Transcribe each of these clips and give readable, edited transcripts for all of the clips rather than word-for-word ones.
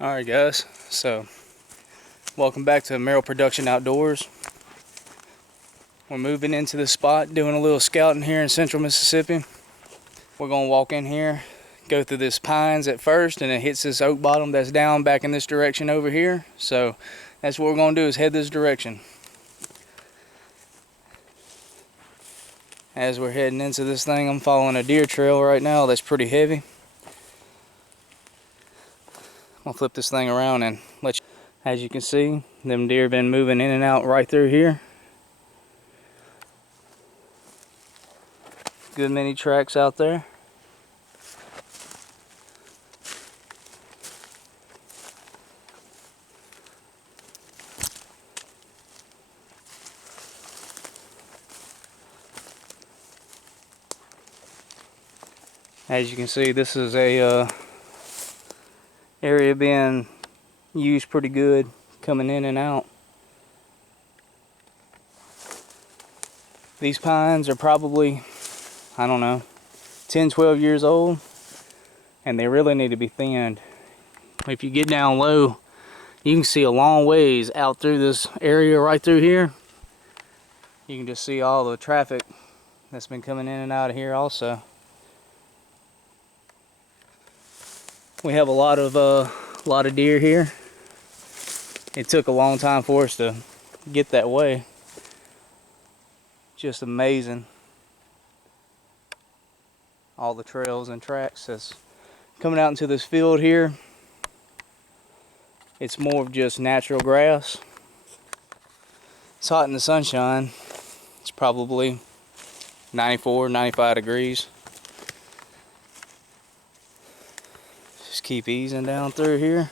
Alright guys, so welcome back to Merrill Production Outdoors. We're moving into the spot, doing a little scouting here in central Mississippi. We're going to walk in here, go through this pines at first, and it hits this oak bottom that's down back in this direction over here. So that's what we're going to do, is head this direction. As we're heading into this thing, I'm following a deer trail right now that's pretty heavy. I'll flip this thing around and let you. As you can see, them deer have been moving in and out right through here. Good many tracks out there. As you can see, this is a area being used pretty good, coming in and out. These pines are probably, I don't know, 10-12 years old, and they really need to be thinned. If you get down low, you can see a long ways out through this area right through here. You can just see all the traffic that's been coming in and out of here also. We have a lot of deer here. It took a long time for us to get that way. Just amazing. All the trails and tracks that's coming out into this field here. It's more of just natural grass. It's hot in the sunshine. It's probably 94, 95 degrees. Just keep easing down through here.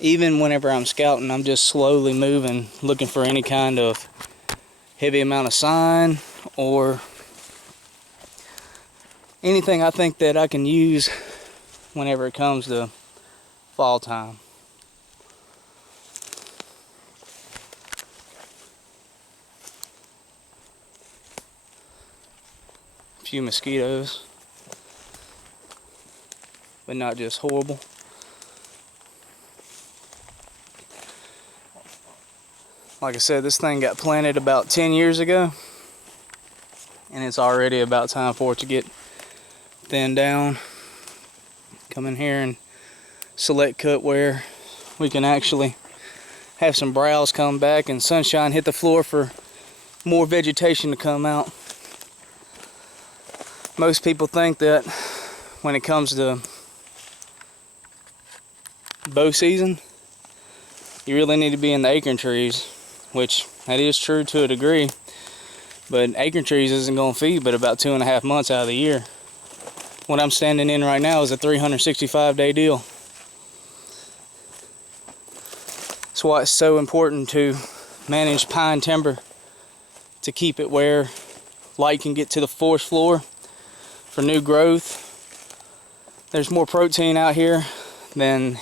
Even whenever I'm scouting, I'm just slowly moving, looking for any kind of heavy amount of sign or anything I think that I can use whenever it comes to fall time. A few mosquitoes, but not just horrible. Like I said, this thing got planted about 10 years ago, and it's already about time for it to get thinned down. Come in here and select cut where we can actually have some browse come back and sunshine hit the floor for more vegetation to come out. Most people think that when it comes to bow season, you really need to be in the acorn trees, which that is true to a degree, but acorn trees isn't going to feed but about 2.5 months out of the year. What I'm standing in right now is a 365-day deal. That's why it's so important to manage pine timber, to keep it where light can get to the forest floor for new growth. There's more protein out here than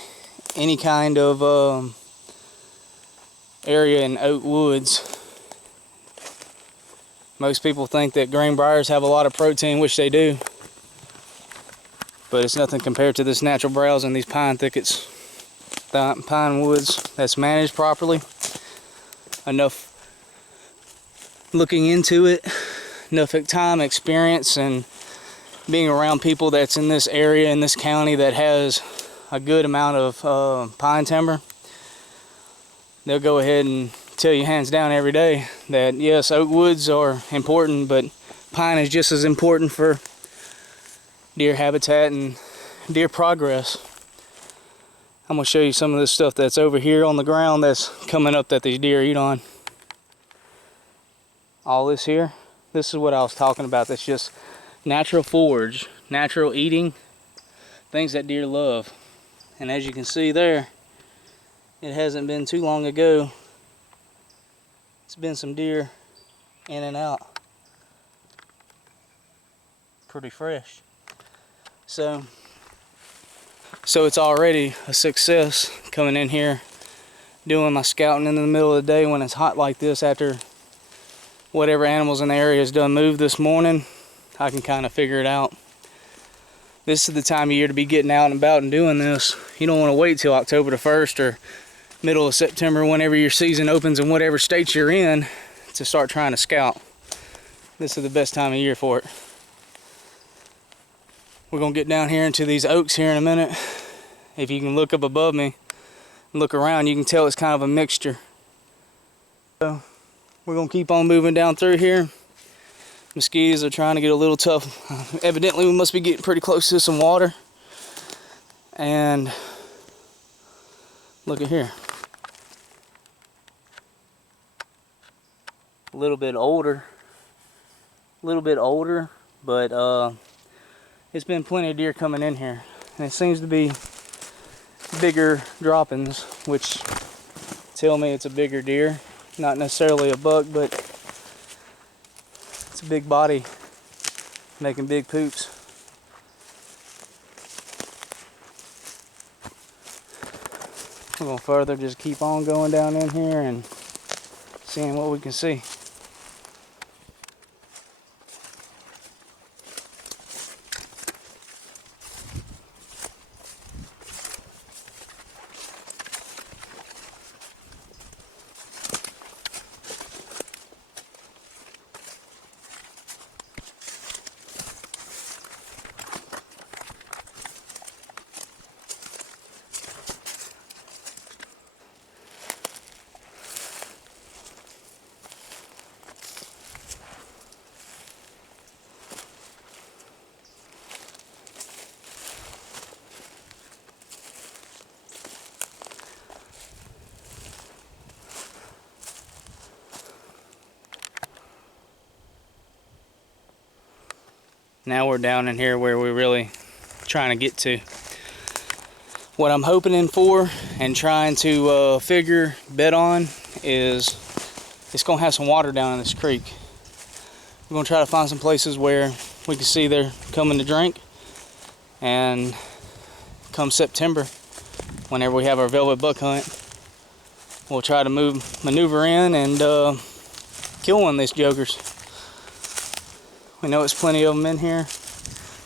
any kind of area in oak woods. Most people think that greenbriers have a lot of protein, which they do, but it's nothing compared to this natural browse in these pine thickets, pine woods that's managed properly. Enough looking into it, enough time, experience, and being around people that's in this area, in this county, that has a good amount of pine timber. They'll go ahead and tell you hands down every day that yes, oak woods are important, but pine is just as important for deer habitat and deer progress. I'm going to show you some of this stuff that's over here on the ground that's coming up that these deer eat on. All this here, this is what I was talking about. That's just natural forage, natural eating, things that deer love. And as you can see there, it hasn't been too long ago. It's been some deer in and out. Pretty fresh. So it's already a success coming in here, doing my scouting in the middle of the day when it's hot like this after whatever animals in the area has done moved this morning, I can kind of figure it out. This is the time of year to be getting out and about and doing this. You don't want to wait till October the 1st or middle of September, whenever your season opens in whatever state you're in, to start trying to scout. This is the best time of year for it. We're gonna get down here into these oaks here in a minute. If you can look up above me and look around, you can tell it's kind of a mixture. So we're gonna keep on moving down through here. Mosquitoes are trying to get a little tough. Evidently we must be getting pretty close to some water. And look at here. A little bit older, but it's been plenty of deer coming in here, and it seems to be bigger droppings, which tell me it's a bigger deer. Not necessarily a buck, but it's a big body making big poops. We're gonna further just keep on going down in here and seeing what we can see. Now we're down in here where we're really trying to get to. What I'm hoping for and trying to bet on is it's gonna have some water down in this creek. We're gonna try to find some places where we can see they're coming to drink, and come September, whenever we have our velvet buck hunt, we'll try to maneuver in and kill one of these jokers. We know it's plenty of them in here.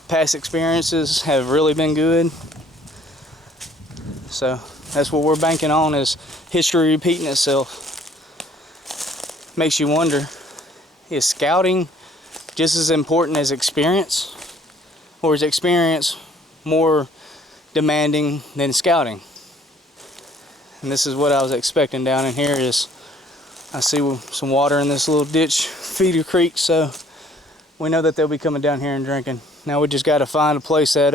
Past experiences have really been good. So that's what we're banking on, is history repeating itself. Makes you wonder, is scouting just as important as experience? Or is experience more demanding than scouting? And this is what I was expecting down in here. Is I see some water in this little ditch, feeder creek, so we know that they'll be coming down here and drinking. Now we just got to find a place that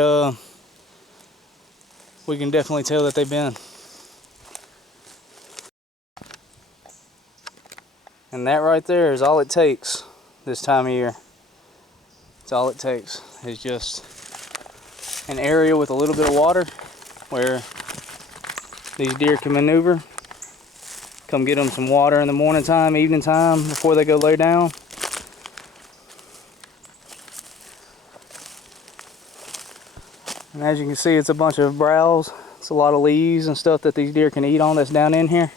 we can definitely tell that they've been. And that right there is all it takes this time of year. It's all it takes. It's just an area with a little bit of water where these deer can maneuver. Come get them some water in the morning time, evening time, before they go lay down. And as you can see, it's a bunch of browse. It's a lot of leaves and stuff that these deer can eat on that's down in here.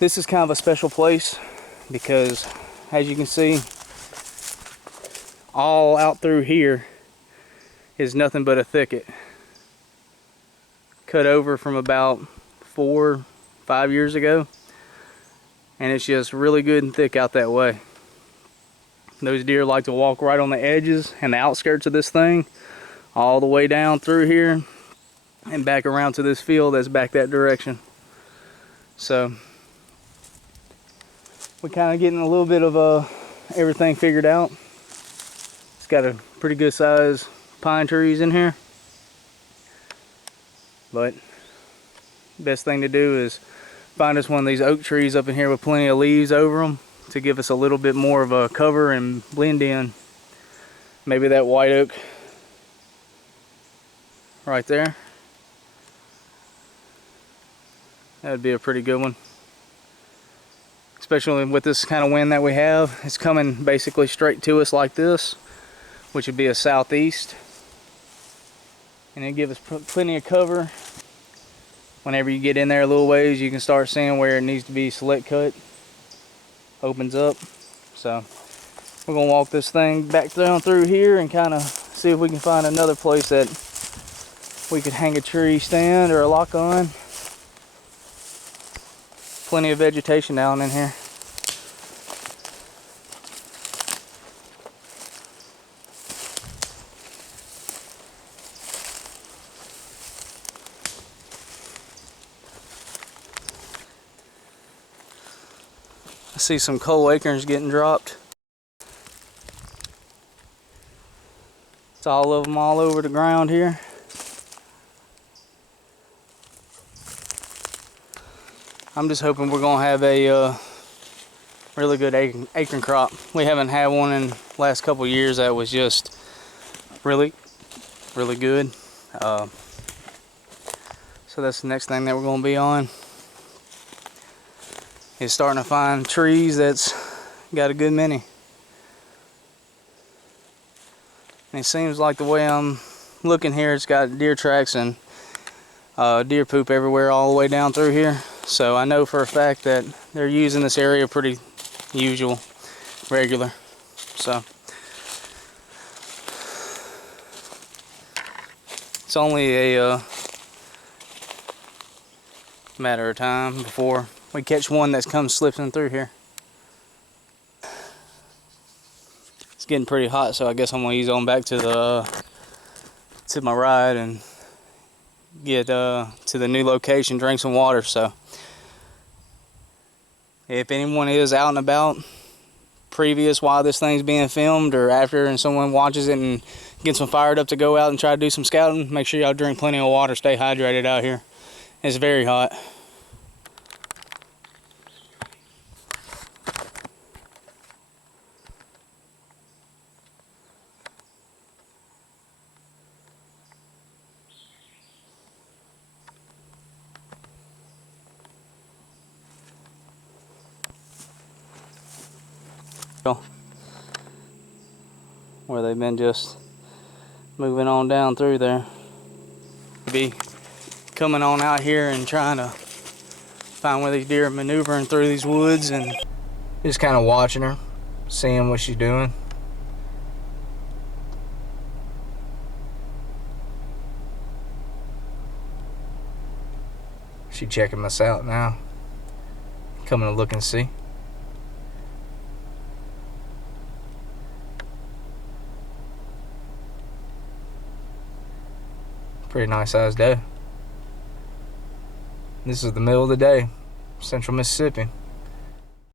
This is kind of a special place because, as you can see, all out through here is nothing but a thicket. Cut over from about 4 or 5 years ago, and it's just really good and thick out that way. Those deer like to walk right on the edges and the outskirts of this thing, all the way down through here and back around to this field that's back that direction. So we're kind of getting a little bit of everything figured out. It's got a pretty good size pine trees in here, but best thing to do is find us one of these oak trees up in here with plenty of leaves over them to give us a little bit more of a cover and blend in. Maybe that white oak right there. That would be a pretty good one. Especially with this kind of wind that we have. It's coming basically straight to us like this, which would be a southeast. And it'd give us plenty of cover Whenever you get in there a little ways, you can start seeing where it needs to be select cut. Opens up. So we're gonna walk this thing back down through here and kind of see if we can find another place that we could hang a tree stand or a lock on. Plenty of vegetation down in here. I see some coal acorns getting dropped. It's all of them all over the ground here. I'm just hoping we're gonna have a really good acorn crop. We haven't had one in the last couple years that was just really good. So that's the next thing that we're gonna be on, is starting to find trees that's got a good many. And it seems like the way I'm looking here, it's got deer tracks and deer poop everywhere all the way down through here. So I know for a fact that they're using this area pretty regular. So it's only a matter of time before we catch one that's come slipping through here. It's getting pretty hot, so I guess I'm gonna ease on back to my ride and get to the new location, drink some water. So if anyone is out and about previous while this thing's being filmed or after, and someone watches it and gets them fired up to go out and try to do some scouting, make sure y'all drink plenty of water, stay hydrated out here. It's very hot. Where they've been just moving on down through there. Be coming on out here and trying to find where these deer are maneuvering through these woods, and just kind of watching her, seeing what she's doing. She checking us out now, coming to look and see. Pretty nice sized doe. This is the middle of the day, Central Mississippi.